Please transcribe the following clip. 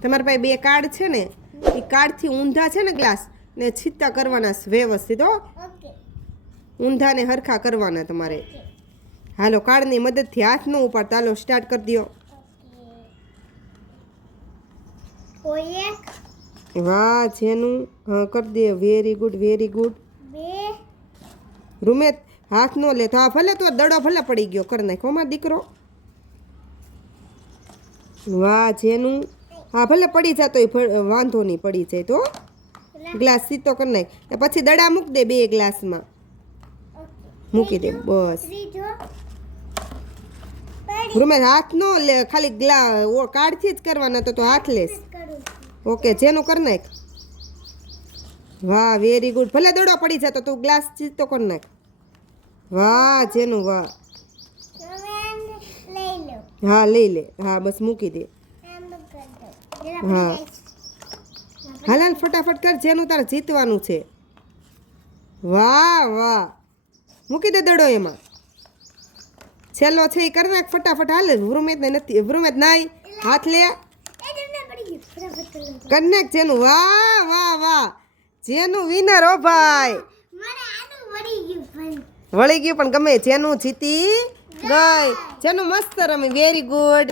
તમારા પાસે 2 કાર્ડ છે ને, એ કાર્ડથી ઊંધા છે ને ગ્લાસ ને છીત્તા કરવાના વ્યવસ્થિત હો. ઊંધા ને હરખા કરવાના તમારે. હાલો, કાર્ડની મદદથી હાથ ન ઉપાડતા. હાલો, સ્ટાર્ટ કરી દો. વાહ જેનું, હા કરી દે. Very good, very good. Rumesh હાથ નો લે. હા ભલે તો દડો ભલે પડી ગયો, કર નાખો મારો દીકરો. વાહ જેનું, હા ભલે પડી જતો વાંધો નહીં, પડી જાય તો ગ્લાસ સીધો કરી નાખ. પછી દડા મૂક દે 2 ગ્લાસમાં મૂકી દે બસ. રૂમેશ હાથ નો લે, ખાલી કાર્ડથી જ કરવાના તો હાથ લેસ. ઓકે જેનું કર નાખ. વાહ વેરી ગુડ. ભલે દડો પડી જતો તું ગ્લાસ સીધો કરી નાખ. વાહ જેનું, વાહ. હા લઈ લે. હા બસ મૂકી દે. હા હાલ ફટાફટ કર, જેનું તારે જીતવાનું છે. વાહ વાહ, મૂકી દે દડો એમાં. છેલ્લો છે એ કરી નાખ ફટાફટ. હાલે વૃમેશ ને નથી, વૃમેશ નાઈ હાથ લે કરી નાખ જેનું. વાહ વાહ વાહ, જેનું વિનર. ઓ ભાઈ વળી ગયું પણ ગમે, જેનું જીતી ગઈ. જેનું મસ્ત રમી. Very good.